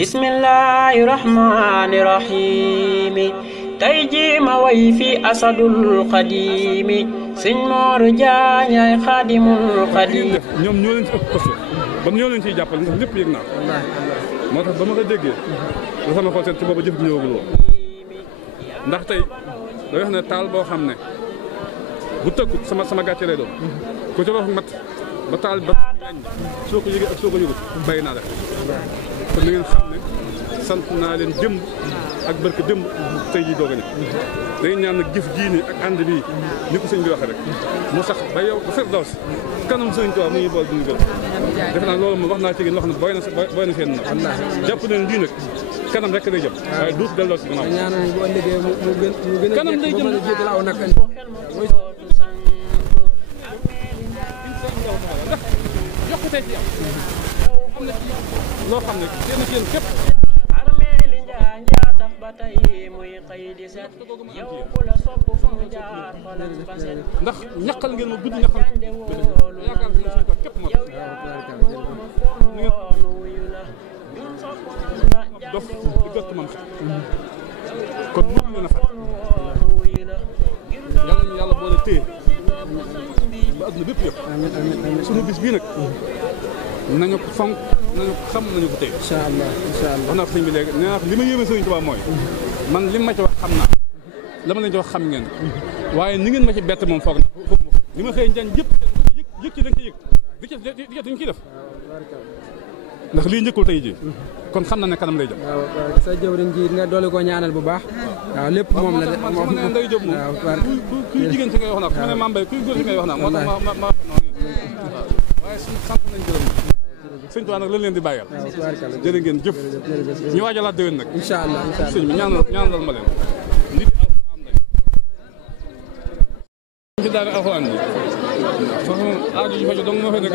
bismillahi rahmani rahimi tey jii ma way fi asadul xadimi sëñ Mor Jaañ ay xaadimul xadim. ñoom ñoo leen ci ëpp poste ba ñoo leen ciy jàppale ndax lépp yëg naa ko moo tax ba ma ko déggee da sama xol seet ci booba jëf ji ñëwagul woon ndax tey da wax ne taal boo xam ne bu tëkkut sama gàcce lay doon ku ci wax mat ba taal ba soo ko yëgee ak soo ko yëgut bàyyi naa def kon na ngeen xam ne sant naa leen démb ak barke démb tey jii doog a ñëw day ñaan nag jëf jii nii ak ànd bii ni ko sëñ bi waxee rek mu sax ba yow ba fekk daw si kanam sëñ Tuubaa mu ñuy bool duñu gën defe naa loolu moom wax naa ci gën loo xam ne booy na seen na jàpp leen lii nag kanam rek lay jëm waaye duut delloo si gannaaw kanam lay jëm ndax yokkute ci yow am na ci loo xam ne kenn ci yéen képp ndax ñaqal ngeen ma guddi ñaqal yaakaar naa suñu ko képp moo tax dof di gëstu moom sax kon mënu leen a fat yàlla ñu yàlla boole téye ba adduna bépp yëpp sunu bis bii nag nañu ko fonk nañu ko xam nañu ko téye incha allah wax naa ko sëñ bi léegi nee naa li ma yéeme sëñ Tuubaa mooy man li ma ci wax xam naa la ma leen ci wax xam ngeen waaye ni ngeen ma ci bett moom foog na foog ma li ma xëy njaañ yëpp yëg ci da nga ci yëg di ci dañu ciy def ndax lii njëkkul tey ji kon xam na ne kanam lay jëm waaw sa jëwriñ ji nga doole ko ñaanal bu baax waaw lépp moom la de moom ne nday jóg moom kuy jigéen si ngay wax naa ko mu ne maam Mbay kuy góor si ngay wax naa moo tax ma waaye sant nañ gërëm sëñ Tuubaa nag lañ leen di bàyyal jërë ngeen jëf ñu waajalaat déwén nag incha allah sëñ bi ñaanal ma leen nit alxuraan lañ ci daara alxuraan bi foofu moom aaju ji fa dong moo fay nekk